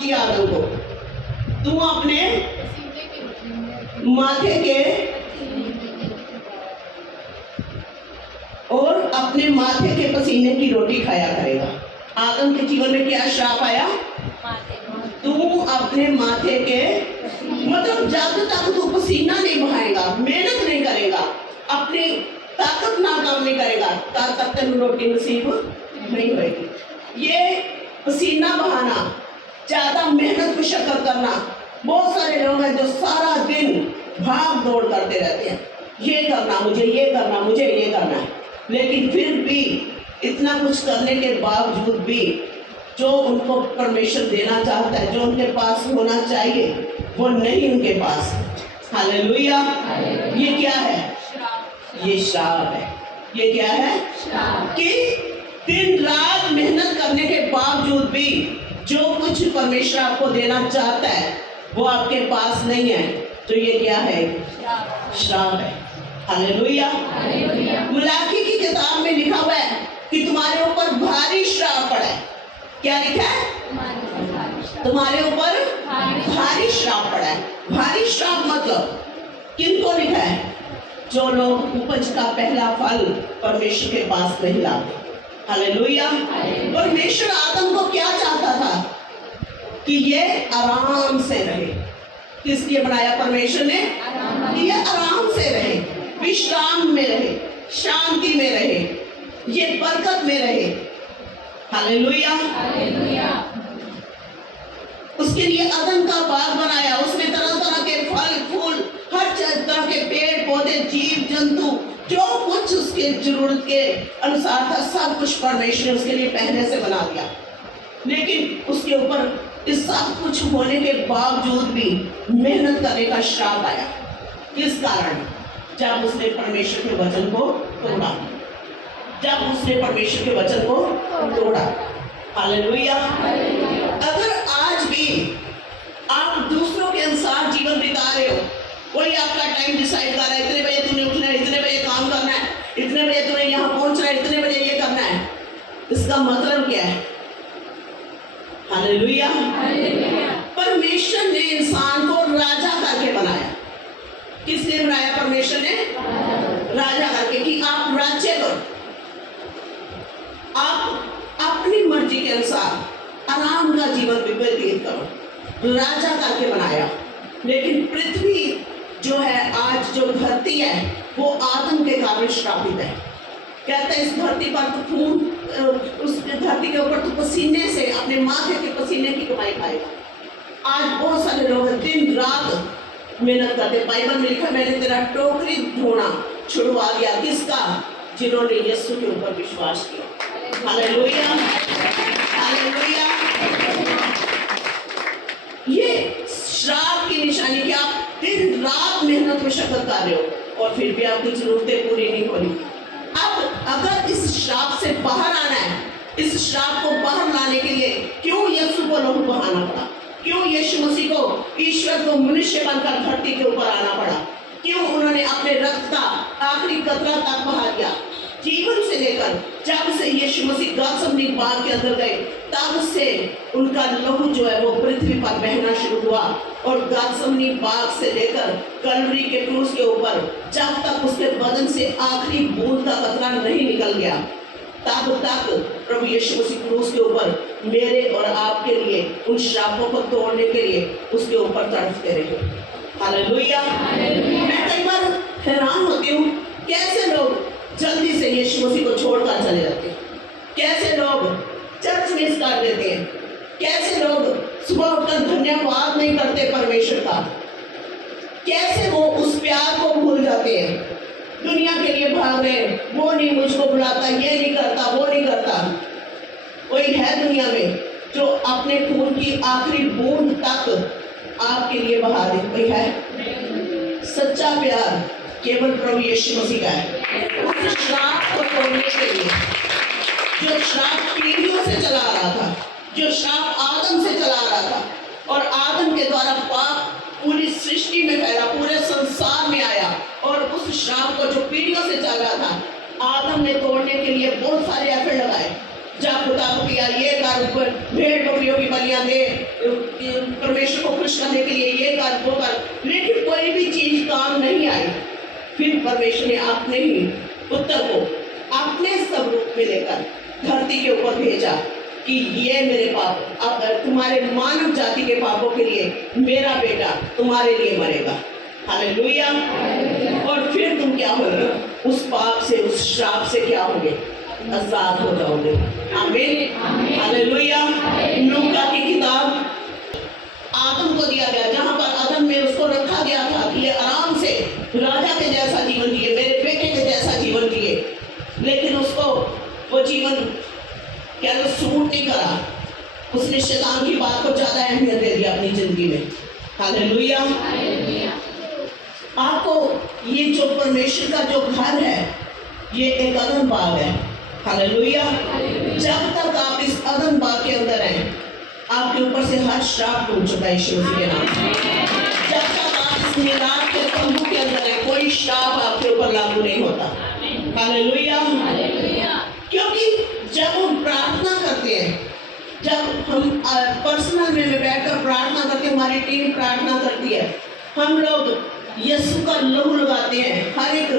श्राप दिया आदम को, तू अपने माथे के और अपने माथे के पसीने की रोटी खाया करेगा। आदम के जीवन में क्या श्राप आया? तू अपने माथे के, मतलब जब तक तू पसीना नहीं बहाएगा, मेहनत नहीं करेगा, अपनी ताकत ना काम नहीं करेगा, तब तक तेरे रोटी नसीब नहीं होगी। ये पसीना बहाना, ज्यादा मेहनत मुशक्कत करना, बहुत सारे लोग हैं जो सारा दिन भाग दौड़ करते रहते हैं, ये करना मुझे, ये करना मुझे, ये करना है, लेकिन फिर भी इतना कुछ करने के बावजूद भी जो उनको परमेश्वर देना चाहता है, जो उनके पास होना चाहिए, वो नहीं उनके पास। हालेलुया। ये क्या है? ये श्राप है। ये क्या है? कि दिन रात मेहनत करने के बावजूद भी जो कुछ परमेश्वर आपको देना चाहता है वो आपके पास नहीं है, तो ये क्या है? श्राप है। हालेलुया। मुलाकी की किताब में लिखा हुआ है कि तुम्हारे ऊपर भारी श्राप पड़ा है। क्या लिखा है? तुम्हारे ऊपर भारी श्राप पड़ा है। भारी श्राप मतलब किनको लिखा है? जो लोग उपज का पहला फल परमेश्वर के पास नहीं लाते। हालेलुया। परमेश्वर आदम को क्या चाहता था? कि ये आराम से रहे। किस लिए बनाया परमेश्वर ने? कि ये आराम से रहे, विश्राम में रहे, शांति में रहे, ये बरकत में रहे। हालेलुया। उसके लिए अदन का बाग बनाया, उसमें तरह तरह के फल फूल, हर तरह के पेड़ पौधे, जीव जंतु, जो कुछ उसके जरूरत के अनुसार था, सब कुछ परमेश्वर ने उसके लिए पहले से बना दिया। लेकिन उसके ऊपर इस सब कुछ होने के बावजूद भी मेहनत करने का श्राप आया। किस कारण? जब उसने परमेश्वर के वचन को तोड़ा। जब उसने परमेश्वर के वचन को तोड़ा। हालेलुया। अगर आज भी आप दूसरों के अनुसार जीवन बिता रहे हो, कोई आपका टाइम डिसाइड कर रहा है, इतने बजे तूने उठना है, इतने बजे काम करना है, इतने बजे तूने यहाँ पहुंचना है, इतने बजे ये करना है, इसका मतलब क्या है? हालेलुया। परमेश्वर ने इंसान को राजा करके बनाया। किसने बनाया? परमेश्वर ने राजा करके, कि आप राज्य करो, आप अपनी मर्जी के अनुसार आराम का जीवन व्यतीत करो, राजा करके बनाया। लेकिन पृथ्वी जो है, आज जो धरती है, वो आदम के कारण श्रापित है। कहते हैं इस धरती पर तो खून, उस धरती के ऊपर तो पसीने से, अपने माथे के पसीने की कमाई खाएगा। आज बहुत सारे लोग दिन रात मेहनत करते। बाइबल में लिखा, मैंने तेरा टोकरी धोना छुड़वा दिया। किसका? जिन्होंने यीशु के ऊपर विश्वास किया। हालेलुया। हालेलुया। ये श्राप की निशानी कि आप दिन रात मेहनत मुशक्कत कर रहे हो और फिर भी आपकी जरूरतें पूरी नहीं हो रही। अब अगर इस श्राप से बाहर आना है, इस श्राप को बाहर लाने के लिए क्यों यीशु को लहू बहाना पड़ा? क्यों यीशु मसीह को, ईश्वर को मनुष्य बनकर धरती के ऊपर आना पड़ा? क्यों उन्होंने अपने रक्त का आखिरी कतरा तक बहा दिया? जीवन से लेकर जब से यीशु मसीह गethसेमनी बाग के अंदर गए, तब से उनका लहू जो है वो पृथ्वी पर बहना शुरू हुआ। और गethसेमनी बाग से लेकर कलवरी के क्रूस के ऊपर, जब तक उसके बदन से आखिरी बूंद का कतरा नहीं निकल गया, तब तक प्रभु यीशु मसीह क्रूस के ऊपर मेरे और आपके लिए, उन श्रापों को तोड़ने के लिए उसके ऊपर तड़पते रहे। हालेलुया। मैं कई बार हैरान होती हूँ, कैसे लोग जल्दी से यीशु मसीह को छोड़कर चले जाते हैं, कैसे लोग चर्च मिस कर देते हैं, कैसे लोग सुबह उठकर धन्यवाद नहीं करते परमेश्वर का, कैसे वो उस प्यार को भूल जाते हैं, दुनिया के लिए भाग रहे हैं, वो नहीं मुझको बुलाता, ये नहीं करता, वो नहीं करता। कोई है दुनिया में जो अपने खून की आखिरी बूंद तक आपके लिए बहा दे? कोई है? सच्चा प्यार केवल प्रभु यीशु मसीह का है। उस श्राप को तोड़ने के लिए, जो श्राप पीढ़ियों से चला आ रहा था, जो श्राप आदम से चला आ रहा था, और आदम के द्वारा पाप पूरी सृष्टि में फैला, पूरे संसार में आया, और उस श्राप को जो पीढ़ियों से चल रहा था, आदम ने तोड़ने के लिए बहुत सारे एफर्ट लगाए। जब खुदा को किया ये कर, भेड़ बकरियों की बलियां दे, परमेश्वर को खुश करने के लिए ये कर वो कर, लेकिन कोई भी चीज काम नहीं आई। फिर परमेश्वर ने अपने ही पुत्र को अपने स्वरूप में लेकर धरती के ऊपर भेजा कि ये मेरे पाप, अब तुम्हारे मानव जाति के पापों के लिए मेरा बेटा तुम्हारे लिए मरेगा। हालेलुया। और फिर तुम क्या होगे? उस पाप से, उस श्राप से क्या होगे? आजाद हो जाओगे। आमीन। हालेलुया। लूका की किताब आदम को दिया गया, जहां पर आदम में उसको रखा गया था कि ये आराम से राजा के जैसा जीवन जिए, मेरे बेटे के जैसा जीवन जिए, लेकिन उसको वो जीवन क्या सूट नहीं करा। उसने शैतान की बात को ज्यादा अहमियत दे दी अपनी जिंदगी में। हालेलुया। आपको ये जो परमेश्वर का जो घर है, ये एक अदन बाग है। हालेलुया। जब तक आप इस अदन बाग के अंदर हैं, आपके ऊपर से हर श्राप टूट चुका है यीशु मसीह के नाम से। जब तक आप इस मिलाद के तंबू के अंदर हैं, कोई श्राप आपके ऊपर लागू नहीं होता। हालेलुया। क्योंकि जब हम प्रार्थना करते हैं, जब हम पर्सनल में बैठकर प्रार्थना करते हैं, हमारी टीम प्रार्थना करती है, हम लोग यीशु का लहू लगाते हैं। हर एक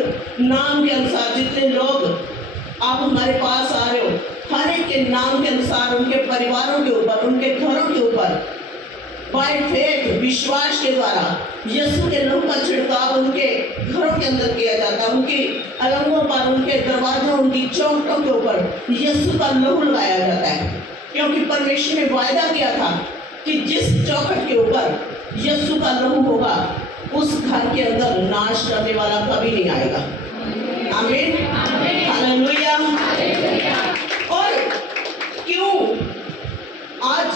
नाम के अनुसार, जितने लोग आप हमारे पास आ रहे हो, हर एक के नाम के अनुसार उनके परिवारों के ऊपर, उनके घरों के ऊपर बाय फेथ, विश्वास के द्वारा यीशु के लहू का छिड़काव उनके घरों के अंदर किया जाता है। उनकी अलंगों पर, उनके दरवाजों, उनकी चौखटों के ऊपर यीशु का लहू लगाया जाता है, क्योंकि परमेश्वर ने वायदा किया था कि जिस चौखट के ऊपर यीशु का लहू होगा, उस घर के अंदर नाश करने वाला कभी नहीं आएगा। आमीन। हालेलुया। और क्यों आज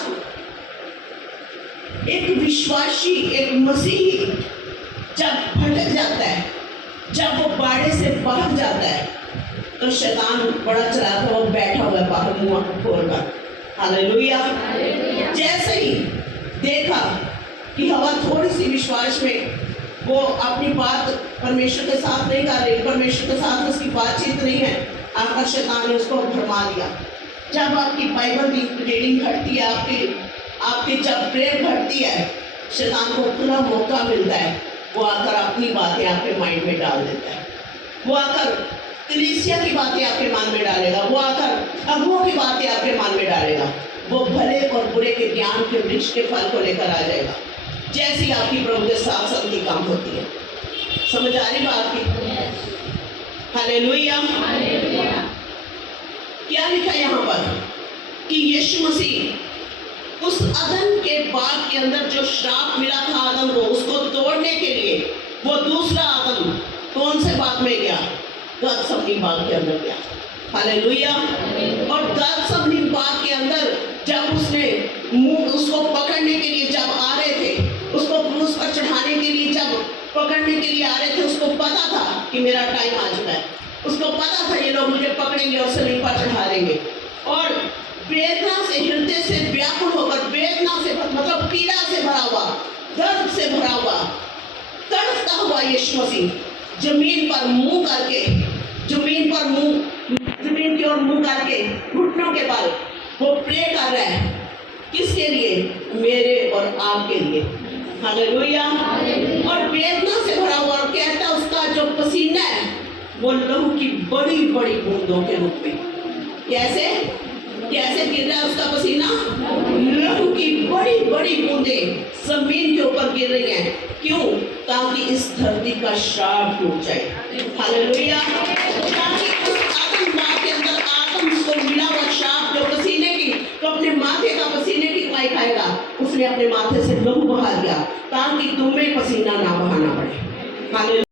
एक विश्वासी, एक मसीही जब भटक जाता है, जब वो बाड़े से बाहर जाता है, तो शैतान बड़ा चलाता है, वो बैठा हुआ है बाहर मुंह खोलकर। हालेलुया। जैसे ही देखा कि हवा थोड़ी सी विश्वास में वो अपनी बात परमेश्वर के साथ नहीं कर रही, परमेश्वर के साथ उसकी बातचीत नहीं है, आकर शैतान ने उसको भरमा दिया। जब आपकी बाइबल रीडिंग घटती है, आपकी जब प्रेयर घटती है, शैतान को खुला मौका मिलता है, वो आकर अपनी बातें आपके माइंड में डाल देता है। वो आकर कलीसिया की बातें आपके मन में डालेगा, वो आकर अगुओं की बातें आपके मन में डालेगा। वो भले और बुरे के ज्ञान के वृक्ष के फल को लेकर आ जाएगा, जैसी आपकी प्रभु के साथ संगति कम होती है। समझ आ रही बात की? हालेलुया। क्या लिखा यहाँ पर कि यीशु मसीह उस अदन के बाग के अंदर जो श्राप मिला था आदम को, उसको तोड़ने के लिए वो दूसरा आदम कौन से बाग में गया? गतसमनी बाग के अंदर गया। हालेलुया। और गतसमनी बाग के अंदर जब उसने उसको पकड़ने के लिए जब आ रहे थे, उसको क्रूस पर चढ़ाने के लिए जब पकड़ने के लिए आ रहे थे, उसको पता था कि मेरा टाइम आ चुका है। उसको पता था ये लोग मुझे पकड़ेंगे और सलीब पर चढ़ा देंगे। और वेदना से, हृदय से व्याकुल होकर, वेदना से मतलब पीड़ा से भरा हुआ, दर्द से भरा हुआ, तड़पता हुआ यीशु मसीह जमीन पर मुंह करके, जमीन की ओर मुंह करके, घुटनों के बल वो प्रे कर रहा है। किसके लिए? मेरे और आपके लिए। हालेलुया। और वेदना से भरा हुआ, और कहता उसका जो पसीना है वो लहू की बड़ी बड़ी बूंदों के रूप में। कैसे गिर रहा है उसका पसीना? लहू की बड़ी बड़ी बूंदें जमीन के ऊपर गिर रही हैं। क्यों? ताकि इस धरती का श्राप टूट जाए। हालेलुया। ताकि उस आदम माँ के अंदर आदम को मिला हुआ श्राप जो पसीने की, तो अपने माथे का पसीने की कमाई खाएगा, उसने अपने माथे से लहू बहा दिया ताकि तुम्हें पसीना ना बहाना पड़े। हालेलुया।